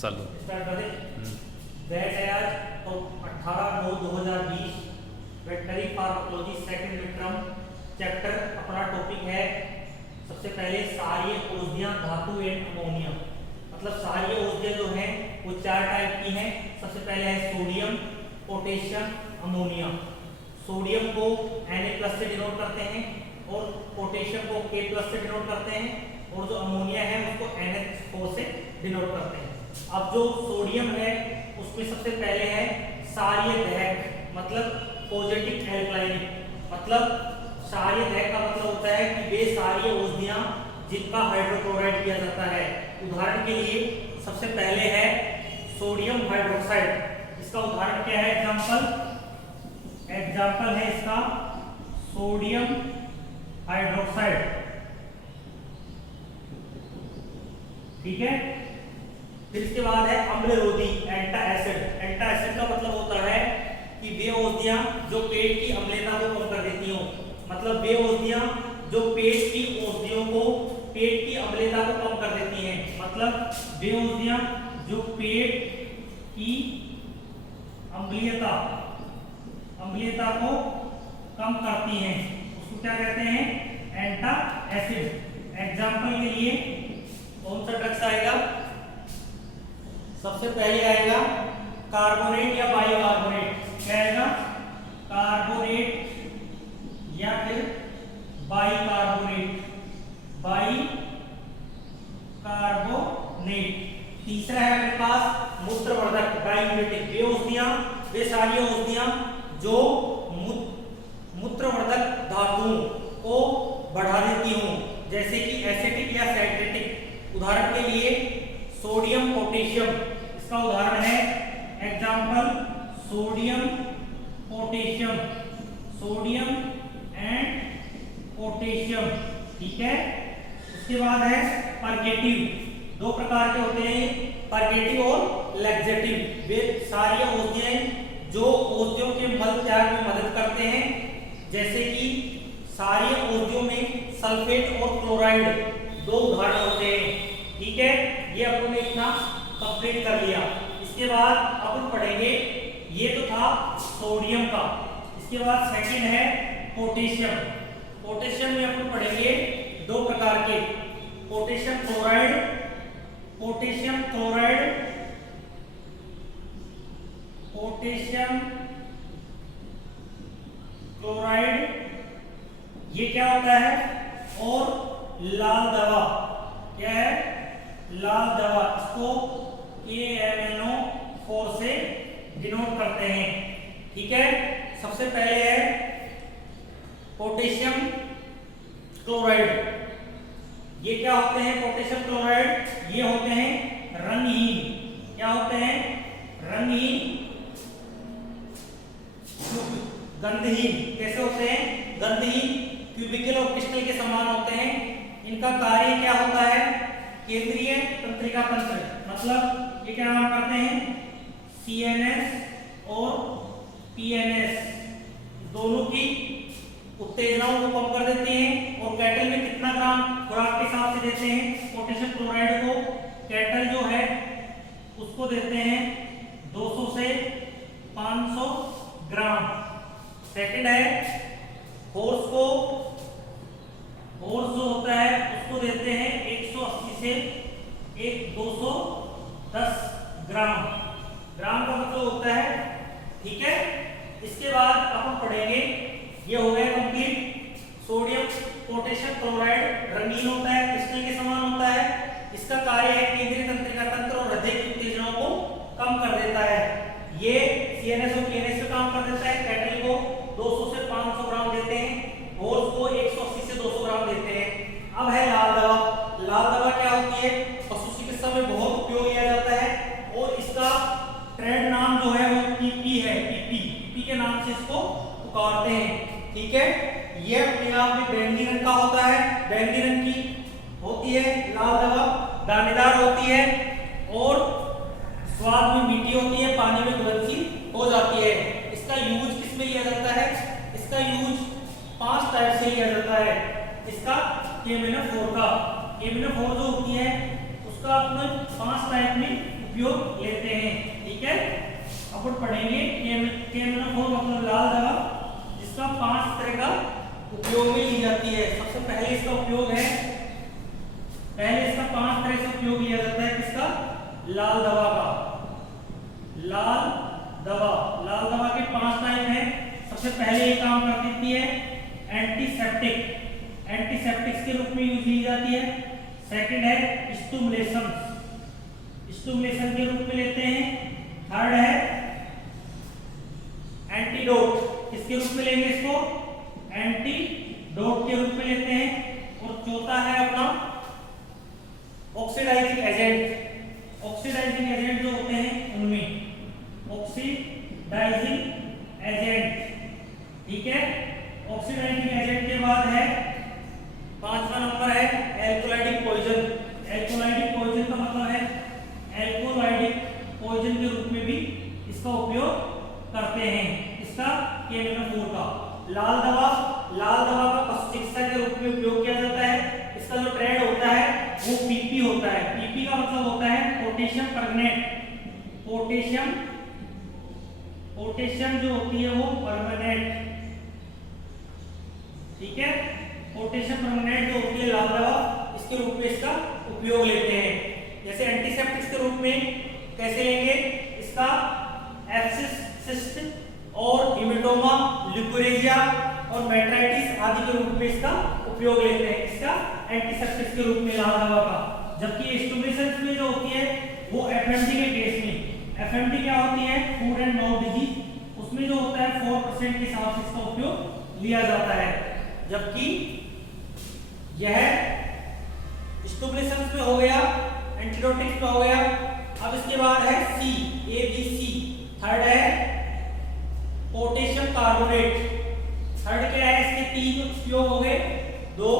चालू। स्टार्ट कर दे। बैच है आज तो 18/9/2020 veterinary pharmacology second mid term chapter. अपना टॉपिक है सबसे पहले सारी औषधियां धातु एंड अमोनिया। मतलब सारी औषधियां जो हैं वो चार टाइप की हैं। सबसे पहले है सोडियम, पोटेशियम, अमोनिया। सोडियम को Na+ से डिनोट करते हैं और पोटेशियम को K+ से डिनोट करते हैं और जो अमोनिया है उसको NH4 से डिनोट करते हैं। अब जो सोडियम है उसमें सबसे पहले है क्षारीय दहक, मतलब पॉजिटिव एल्कलाइन। मतलब क्षारीय दहक का मतलब होता है कि वे सारी औषधियां जिनका हाइड्रोक्लोराइड किया जाता है। उदाहरण के लिए सबसे पहले है सोडियम हाइड्रोक्साइड। इसका उदाहरण क्या है? एग्जाम्पल है इसका सोडियम हाइड्रोक्साइड। ठीक है। फिर इसके बाद है अम्लरोधी एंटाएसिड। एंटाएसिड का मतलब होता है कि वे औषधियां जो पेट की अम्लता को कम कर देती हो। मतलब वे औषधियां जो पेट की औषधियों को पेट की अम्लता को कम कर देती हैं। मतलब वे औषधियां जो पेट की अम्लीयता को कम करती हैं उसको क्या कहते हैं? एंटाएसिड। एग्जाम्पल के लिए कौन सा ड्रग्स आएगा? सबसे पहले आएगा कार्बोनेट या बाइकार्बोनेट। क्या आएगा? कार्बोनेट या फिर बाइकार्बोनेट। तीसरा है अपने पास मूत्रवर्धक डायूरेटिक। वे सारी औषधियां जो मूत्रवर्धक धातुओं को बढ़ा देती हूं, जैसे कि एसिटिक या साइट्रेटिक। उदाहरण के लिए सोडियम, पोटेशियम। इसका उदाहरण है example sodium, potassium, sodium and potassium. ठीक है। उसके बाद है परगेटिव। दो प्रकार के होते हैं, परगेटिव और लैक्सेटिव। वे सारी औषधियां जो औषधियों के मल त्याग में मदद करते हैं, जैसे कि सारी औषधियों में सल्फेट और क्लोराइड दो उदाहरण होते हैं। ठीक है। ये अपन ने इतना कंप्लीट कर लिया। इसके बाद अपन पढ़ेंगे, ये तो था सोडियम का। इसके बाद सेकंड है पोटेशियम। पोटेशियम में अपन पढ़ेंगे दो प्रकार के, पोटेशियम क्लोराइड, पोटेशियम क्लोराइड ये क्या होता है? और लाल दवा। क्या है? लाल दवा। इसको KMnO4 से डिनोट करते हैं। ठीक है। सबसे पहले है पोटेशियम क्लोराइड। ये क्या होते हैं? पोटेशियम क्लोराइड ये होते हैं रंगहीन। क्या होते हैं? रंगहीन, गंधहीन। कैसे होते हैं? गंधहीन, क्यूबिकल और क्रिस्टल के समान होते हैं। इनका कार्य क्या होता है? केंद्रीय तंत्रिका तंत्र। मतलब ये क्या नाम करते हैं? CNS और PNS दोनों की उत्तेजनाओं को कम कर देते हैं। और कैटल में कितना ग्राम खुराक के हिसाब से देते हैं? पोटेशियम क्लोराइड को कैटल जो है उसको देते हैं 200 से 500 ग्राम। सेकंड है हॉर्स जो होता है उसको देते हैं 180 से 210 ग्राम। ग्राम का मतलब होता है। ठीक है। इसके बाद अपन पढ़ेंगे, ये हो गया कंप्लीट। सोडियम पोटेशियम क्लोराइड रंगीन होता है, क्रिस्टल के समान होता है। इसका कार्य है केंद्रीय तंत्रिका तंत्र और हृदय की उत्तेजनाओं को कम कर देता है। ये CNS और PNS पे काम कर देता है। कैटल को 200 से 500 ग्राम देते हैं, हॉर्स को 180 से 200 ग्राम देते हैं। अब है लाल दवा। लाल दवा क्या होती है? पशु चिकित्सा में बहुत उपयोग किया जाता है और इसका ट्रेड नाम जो है वो PP है। PP के नाम से इसको पुकारते हैं। ठीक है। ये अपने आप में बैंगनी रंग का होता है, बैंगनी रंग की होती है लाल दवा, दानेदार होती है और स्वाद में मीठी होती है, पानी में घुलनशील हो जाती है। इसका यूज किस में लिया जाता है? इसका यूज 5 टाइप से लिया जाता है। इसका KMnO4 जो होती है उसका अपने 5 टाइप में उपयोग लेते हैं। ठीक है, अपन पढ़ेंगे KMnO4 मतलब लाल दवा, जिसका 5 तरह का उपयोग में ली जाती है। सबसे पहले इसका उपयोग है, पहले इसका 5 तरह से उपयोग लिया जाता है किसका, लाल दवा का। लाल दवा के 5 टाइप है। सबसे पहले ये काम कर देती है एंटीसेप्टिक्स के रूप में यूज ली जाती है। सेकंड है स्टिमुलेशन के रूप में लेते हैं। थर्ड है एंटीडोट, किसके रूप में लेंगे इसको, एंटीडोट के रूप में लेते हैं। और चौथा है अपना ऑक्सीडाइजिंग एजेंट जो होते हैं उनमें ऑक्सीडाइजिंग एजेंट। ठीक है, ऑक्सीडाइजिंग एजेंट के बाद है 5वां नंबर है एल्कोलाइटिक पॉइजन का मतलब है एल्कोलाइटिक पॉइजन के रूप में भी इसका उपयोग करते हैं। इसका KMnO4 का लाल दवा का पशु चिकित्सा के रूप में उपयोग किया जाता है। इसका जो ट्रेड होता है वो PP होता है। PP का मतलब होता है पोटेशियम परमैनेट। पोटेशियम जो होती है वो परमानेंट। ठीक है, पोटेशियम परमानेंट जो होती है लाल दवा, इसके रूप में इसका उपयोग लेते हैं। जैसे एंटीसेप्टिक्स के रूप में कैसे लेंगे, इसका एब्सिस सिस्ट और हेमेटोमा, ल्यूकोरेजिया और मेट्राइटिस आदि के रूप में इसका उपयोग लेते हैं, इसका एंटीसेप्टिक्स के रूप में लाल दवा का। जबकि स्टिमुलेशन में जो होती है वो FMD के केस में, FMD क्या होती है, फूड एंड माउथ डिजीज, उसमें जो होता है 4% के हिसाब से इसका उपयोग लिया जाता है। जबकि यह स्टिमुलेशन में हो गया, एंटीडोटिक्स में हो गया। अब इसके बाद है ABC। थर्ड है पोटेशियम कार्बोनेट। थर्ड क्या है, इसके 3 उपयोग हो गए, 2।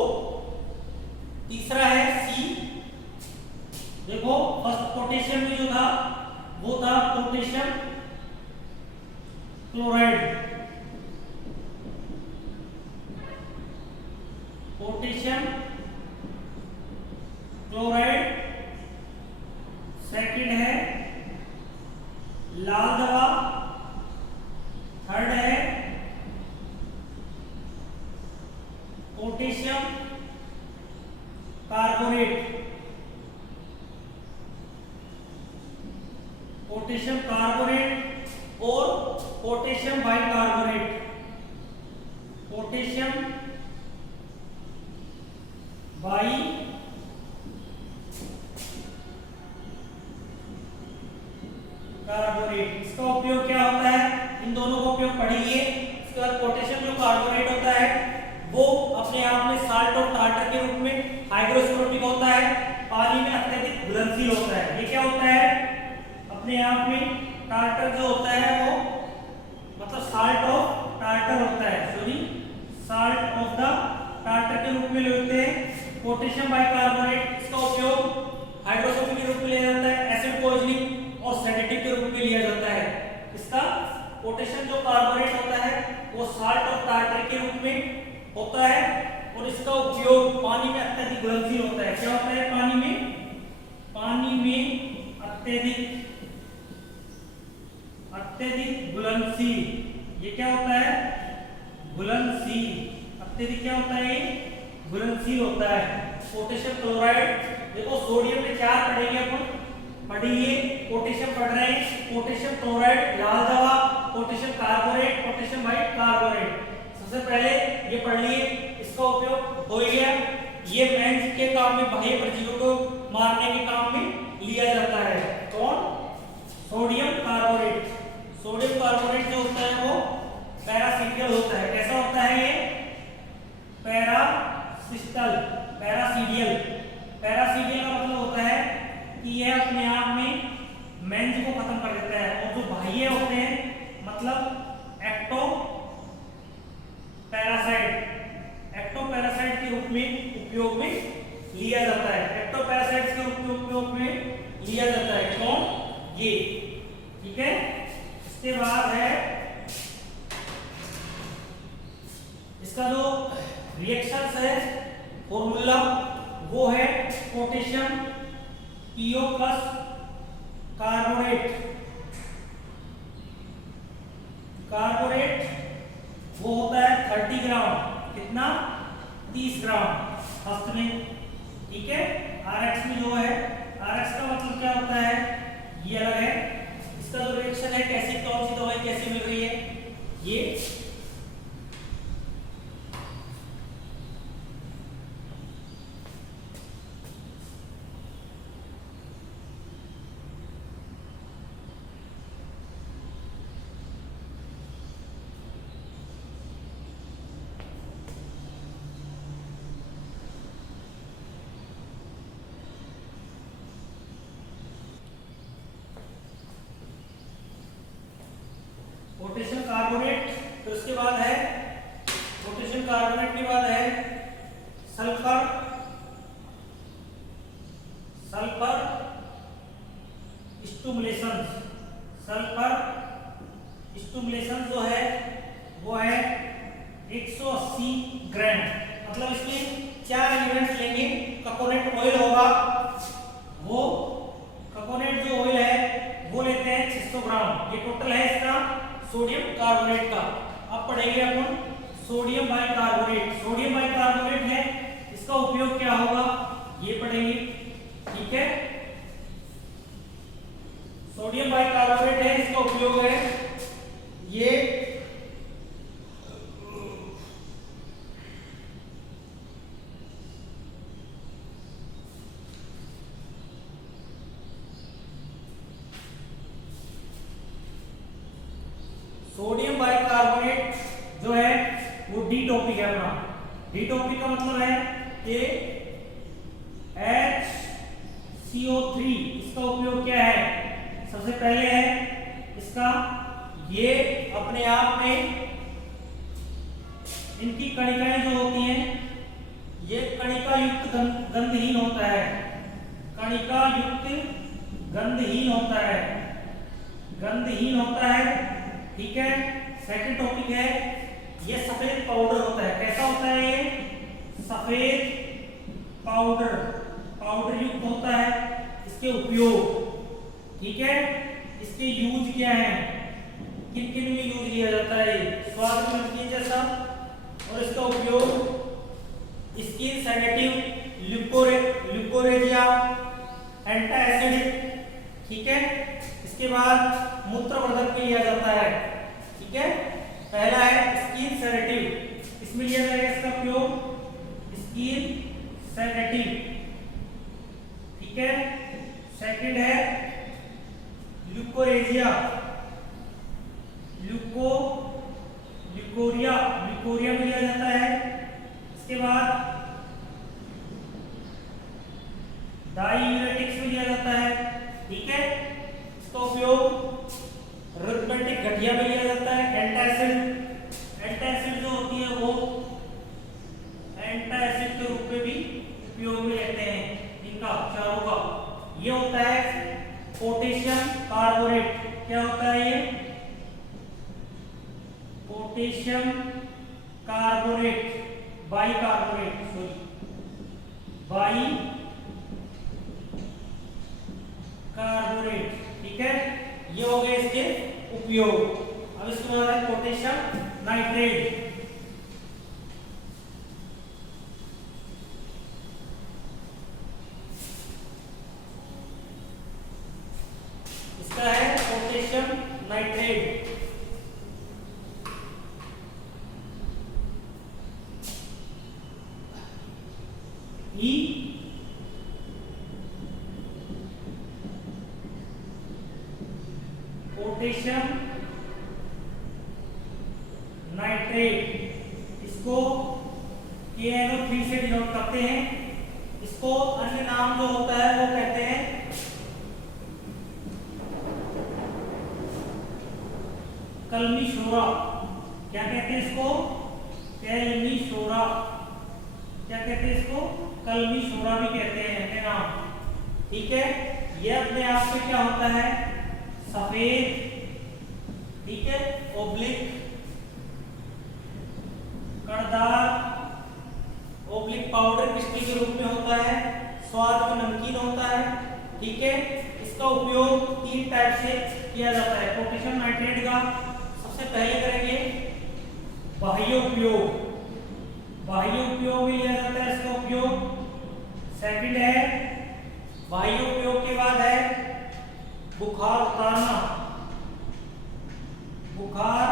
तीसरा है C। देखो फर्स्ट पोटेशियम में जो था वो था पोटेशियम क्लोराइड। सेकंड है लाल दवा। थर्ड है पोटेशियम कार्बोनेट। और पोटेशियम बाइकार्बोनेट। इसका उपयोग क्या होता है, इन दोनों का उपयोग पढ़िए। इसके बाद पोटेशियम जो कार्बोनेट होता है वो अपने आप में साल्ट और टार्टर के रूप में हाइड्रोस्कोपिक होता है, पानी में अत्यधिक घुलनशील होता है। ये क्या होता है, अपने आप में टार्टर जो होता है वो मतलब साल्ट ऑफ टार्टर होता है, साल्ट ऑफ द टार्टर के रूप में लेते हैं। पोटेशियम बाइकार्बोनेट, इसका उपयोग हाइड्रोस्कोपिक के रूप में लिया जाता है, एसिड पॉइजनिंग और सेडेटिव के रूप में लिया जाता है। इसका पोटेशियम जो कार्बोनेट होता है वो साल्ट ऑफ टार्टर के रूप में होता है और इसका उपयोग पानी में अत्यधिक घुलनशील होता है। क्या होता है, पानी में अत्यधिक घुलनशील। ये क्या होता है, घुलनशील। अत्यधिक क्या होता है, घुलनशील होता है। पोटेशियम क्लोराइड, देखो सोडियम में 4 पढ़ेंगे अपन, पढ़िए। पोटेशियम पढ़ रहे हैं, पोटेशियम क्लोराइड लाल दवा, पोटेशियम कार्बोनेट, पोटेशियम बाइकार्बोनेट। सबसे पहले ये पढ़ लिए, इसका उपयोग हो गया। ये मेंस के काम में, बाह्य परजीवियों को मारने के काम में लिया जाता है। कौन, सोडियम कार्बोनेट जो होता है वो पैरासीडियल होता है। कैसा होता है ये, पैरासीडियल का मतलब होता है कि यह अपने आप में मेंस को खत्म कर देता है। और जो बाह्य होते हैं मतलब एक्टोपैरासाइट के रूप में उपयोग में लिया जाता है। एक्टोपैरासाइट्स के रूप में उपयोग में लिया जाता है। कौन, ये। ठीक है, इसके बाद है इसका जो रिएक्शंस है फॉर्मूला वो है पोटेशियम PO+ 30 ग्राम फर्स्ट में, ठीक है। Rx में जो है, Rx का मतलब क्या होता है, ये अलग है। इसका जो रिएक्शन है, कैसी कौन सी दवाई कैसे मिल रही है, ये पोटेशियम कार्बोनेट, फिर उसके बाद है पोटेशियम कार्बोनेट के बाद है sulphur, sulphur stimulation, sulphur stimulation जो है वो है 180 ग्राम। मतलब इसमें 4 एलिमेंट्स लेंगे। कोकोनट ऑयल होगा, वो कोकोनट जो ऑयल है वो लेते हैं 600 ग्राम। ये टोटल है इसका सोडियम कार्बोनेट का। अब पढ़ेंगे अपन सोडियम बाइकार्बोनेट। सोडियम बाइकार्बोनेट है, इसका उपयोग क्या होगा ये पढ़ेंगे, ठीक है। सोडियम बाइकार्बोनेट है, इसका उपयोग है ये सोडियम बाइकार्बोनेट जो है वो डी टॉपिक है अपना। डी टॉपिक का मतलब है कि HCO3, इसका उपयोग क्या है, सबसे पहले है इसका, ये अपने आप में इनकी कणिकाएं जो होती हैं, ये कणिका युक्त गंधहीन होता है, कणिका युक्त गंधहीन होता है, गंधहीन होता है, ठीक है। सेकंड टॉपिक है ये सफेद पाउडर होता है। कैसा होता है ये, सफेद पाउडर, पाउडर युक्त होता है। इसके उपयोग, ठीक है, इसके यूज क्या है, किन किन में यूज लिया जाता है, स्वाद में नमकीन जैसा। और इसका उपयोग स्किन सेडेटिव, ल्यूकोरेजिया, एंटी एसिडिक, ठीक है। इसके बाद मूत्रवर्धक में लिया जाता है, ठीक है। पहला है स्किन सेडेटिव, इसमें लिया जाएगा इसका उपयोग स्किन सेडेटिव, ठीक है। सेकंड है ल्यूकोरेजिया, ल्यूकोरिया में लिया जाता है। इसके बाद डायूरेटिक्स में लिया जाता है, ठीक है। इसका उपयोग रिथमेटिक गठिया में लिया जाता है। एंटासिड जो होती है वो एंटासिड के रूप में भी उपयोग में लेते हैं इनका, चारों का। ये होता है पोटेशियम कार्बोनेट। क्या होता है ये, potassium carbonate, bicarbonate, by carbonate, ठीक है। ये हो गए इसके उपयोग। अब इसके बाद है पोटेशियम नाइट्रेट। इसका है पोटेशियम नाइट्रेट। ई पोटेशियम नाइट्रेट, इसको KNO3 से डिनोट करते हैं। इसको अन्य नाम जो होता है वो कहते हैं कलमीशोरा। क्या कहते हैं इसको, कैलमीशोरा। क्या कहते हैं इसको, कलमीशोरा भी कहते हैं अन्य नाम, ठीक है। ये अपने आप में क्या होता है, सफेद, ठीक है, ओब्लिक कड़दार, ओब्लिक पाउडर क्रिस्टल के रूप में होता है। स्वाद में नमकीन होता है, ठीक है। इसका उपयोग 3 टाइप से किया जाता है पोटेशियम नाइट्रेट का। सबसे पहले करेंगे बाह्य उपयोग। बाह्य उपयोग में लिया जाता है इसका उपयोग। सेकंड है बाह्य उपयोग के बाद है बुखार उतारना, बुखार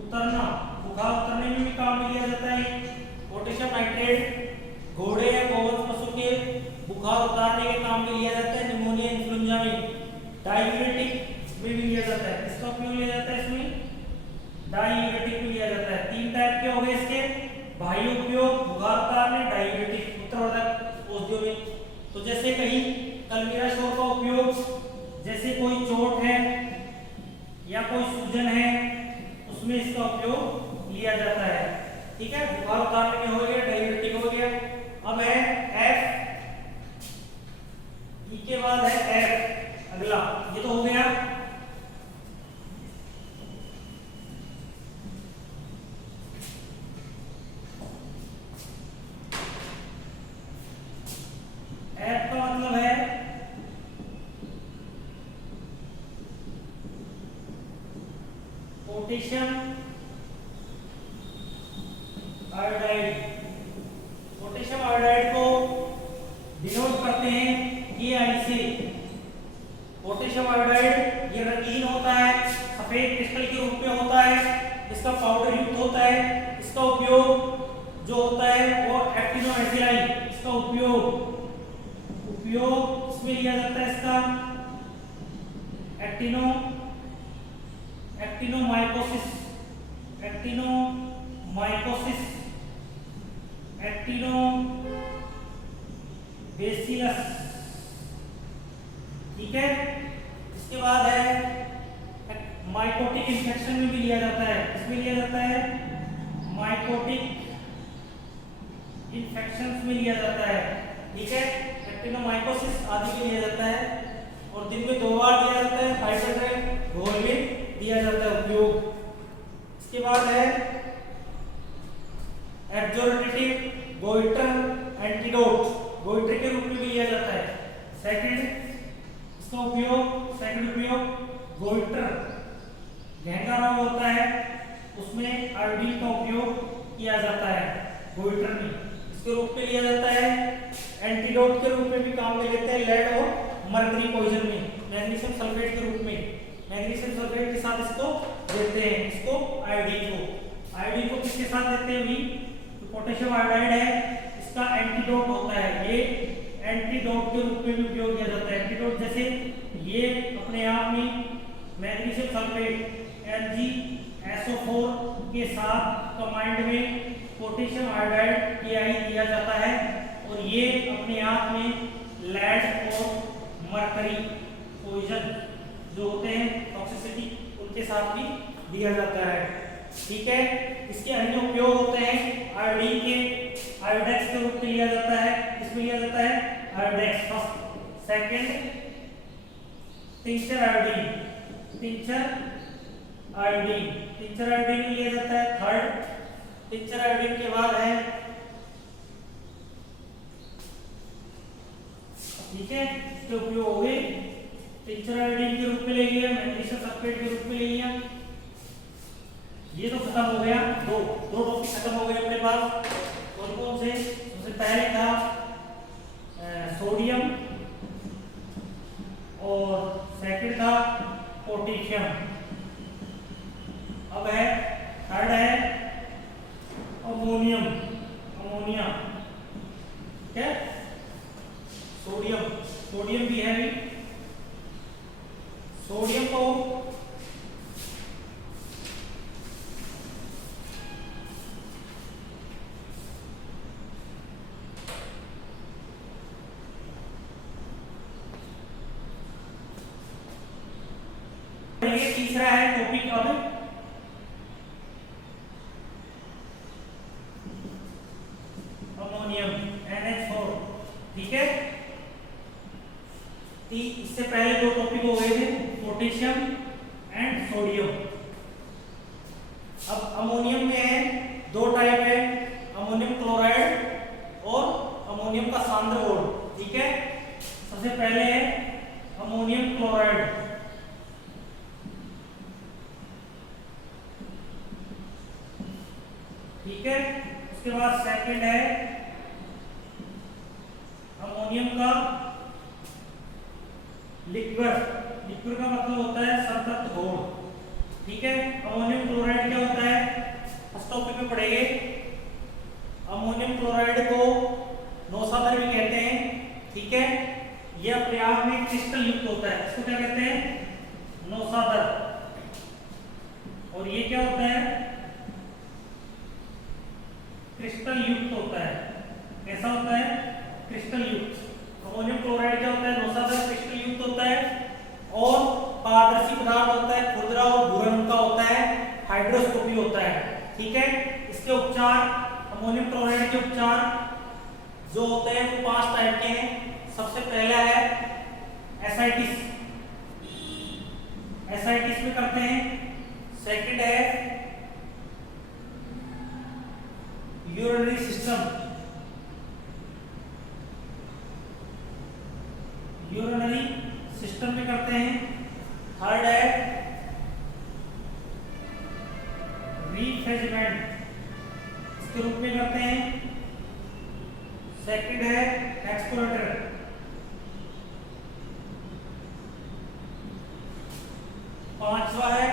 उतरना, बुखार उतरने में भी काम में लिया जाता है। पोटेशियम नाइट्रेट घोड़े या गोवंश पशु के बुखार उतारने के काम में लिया जाता है। निमोनिया इन्फ्लुएंजा में, डाययूरेटिक में भी लिया जाता है। इसका उपयोग लिया जाता है इसमें, डाययूरेटिक में लिया जाता है। तीन टाइप के हो गए इसके, बाह्य उपयोग, बुखार उतारने, डाययूरेटिक, उत्तरवर्धक औषधियों में। तो जैसे कहीं कलमीरा का उपयोग, जैसे कोई चोट है या कोई सूजन है उसमें इसका उपयोग लिया जाता है। ठीक है, बुखार उतारने में हो गया, डाययूरेटिक हो गया। अब है एफ, ई के बाद है एफ, अगला ये तो हो गया। एफ का मतलब है पोटेशियम आयोडाइड। पोटेशियम आयोडाइड को डिनोट करते हैं KI से। पोटेशियम आयोडाइड ये रंगीन होता है, सफेद क्रिस्टल के रूप में होता है, इसका पाउडर युक्त होता है। इसका उपयोग जो होता है वो एक्टिनोएसिलाइन, इसका उपयोग इसमें लिया जाता है। इसका एक्टिनोमाइकोसिस, एक्टिनोबैसिलस। ठीक है, इसके बाद है माइकोटिक इन्फेक्शन में भी लिया जाता है। इसमें लिया जाता है माइकोटिक इन्फेक्शंस में लिया जाता है। ठीक है, एक्टिनोमाइकोसिस आदि में लिया जाता है और दिन में 2 बार दिया जाता है। 500 घोल में दिया जाता है उपयोग। इसके बाद है एब्जॉर्प्टिव गोइटर एंटीडोट, गोइटर के रूप में भी लिया जाता है। सेकंड उपयोग गोइटर, गहना रोग होता है उसमें आयोडीन का उपयोग किया जाता है गोइटर में, इसके रूप में लिया जाता है। एंटीडोट के रूप में भी काम में लेते हैं लेड और मर्करी पॉइजन में, मैग्नीशियम सल्फेट के रूप में। मैग्नीशियम सल्फेट के साथ इसको देते हैं, इसको आयोडीन को किसके साथ देते हैं भी, तो पोटेशियम आयोडाइड है, इसका एंटीडोट होता है। ये एंटीडोट के रूप में भी उपयोग किया जाता है। एंटीडोट जैसे ये अपने आप में मैग्नीशियम सल्फेट MgSO4 के साथ कंबाइंड में पोटेशियम आयोडाइड KI दिया जाता है और ये अपने आप में लेड और मरकरी पॉइजन जो होते हैं टॉक्सिसिटी उनके साथ भी दिया जाता है। ठीक है, इसके अन्य उपयोग होते हैं आयोडीन के, आयोडेक्स के रूप में लिया जाता है। इसमें लिया जाता है Iodex first. Second tincture iodine में लिया जाता है। थर्ड टिंचर आयोडीन के बाद है, ठीक है, इसके उपयोग हो गए। टिंचर आयोडीन के रूप में ले लिया, मैग्नीशियम सल्फेट के रूप में ले लिया। ये तो खत्म हो गया, दो टॉपिक खत्म हो गए अपने पास। कौन से? सबसे पहले था सोडियम और सेकंड था पोटेशियम। अब है थर्ड है अमोनिया। ठीक है, सोडियम भी है भी। सोडियम को तीसरा है टॉपिक अब अमोनियम NH4। ठीक है, इससे पहले 2 टॉपिक हो गए थे पोटेशियम एंड सोडियम। अब अमोनियम में है 2 टाइप है, अमोनियम क्लोराइड और अमोनियम का सांद्र घोल। ठीक है, सबसे पहले है अमोनियम क्लोराइड। ठीक ठीक है। उसके बाद सेकंड है अमोनियम का लिक्विड। लिक्विड का मतलब होता है संतृप्त घोल, ठीक है। अमोनियम क्लोराइड क्या होता है, फर्स्ट टॉपिक में पढ़ेंगे। अमोनियम क्लोराइड को नौसादर भी कहते हैं, ठीक है। यह अपने आप में क्रिस्टल युक्त होता है, इसको क्या कहते हैं, नौसादर। और ये क्या होता है, क्रिस्टल युक्त होता है। कैसा होता है, क्रिस्टल युक्त। अमोनियम क्लोराइड क्या होता है, नौसादर, क्रिस्टल युक्त होता है और पारदर्शी पदार्थ होता है, खुरदरा और भूरा रंग का होता है, हाइड्रोस्कोपी होता है, ठीक है। इसके उपचार, अमोनियम क्लोराइड के उपचार जो होते हैं वो 5 टाइप के हैं। सबसे पहला है एसाइटिस, एसाइटिस में करते हैं। सेकंड है यूरिनरी सिस्टम, यूरिनरी सिस्टम में करते हैं। थर्ड है रीफ्रेजमेंट, इसके रूप में करते हैं। सेकंड है एक्सप्लोरेटर। पांचवा है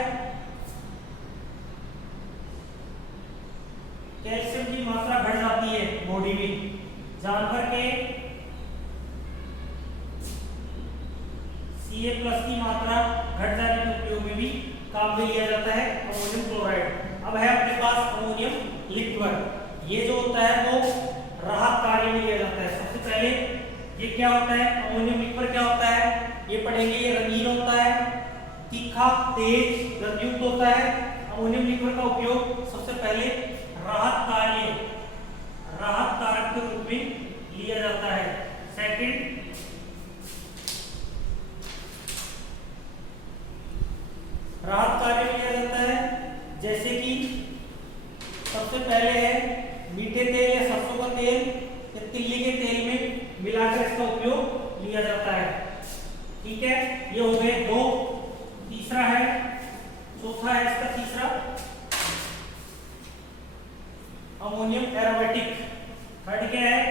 कैल्शियम की मात्रा घट जाती है बॉडी में, जानवर के Ca+ की मात्रा घट जाने के उपयोग में भी काम में लिया जाता है अमोनियम क्लोराइड। अब है अपने पास अमोनियम लिक्विड। ये जो होता है वो राहत कार्य में लिया जाता है। सबसे पहले ये क्या होता है, अमोनियम लिक्विड क्या होता है, ये पढ़ेंगे। ये रंगीन होता है, तीखा, तेज, गंधयुक्त होता है। अमोनियम लिक्विड का उपयोग सबसे पहले राहत कार्य, राहत कारक के रूप में लिया जाता है। सेकंड राहत कार्य में लिया जाता है, जैसे कि सबसे पहले है मीठे तेल या सरसों का तेल या तिल्ली के तेल में मिलाकर इसका उपयोग लिया जाता है, ठीक है। ये हो गए 2। तीसरा है, चौथा है इसका तीसरा अमोनियम एरोमेटिक। थर्ड क्या है,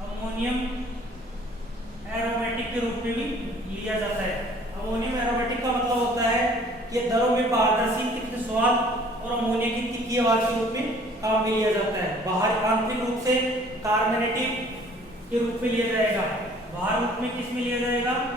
अमोनियम एरोमेटिक के रूप में भी लिया जाता है। अमोनियम एरोमेटिक का मतलब होता है कि दरों में पारदर्शी, तीक्ष्ण स्वाद और अमोनिया की तीखी आवाज के रूप में काम में लिया जाता है। बाहर आंतरिक रूप से कार्बोनेटिव के रूप में लिया जाएगा, बाहर रूप में किस में लिया जाएगा,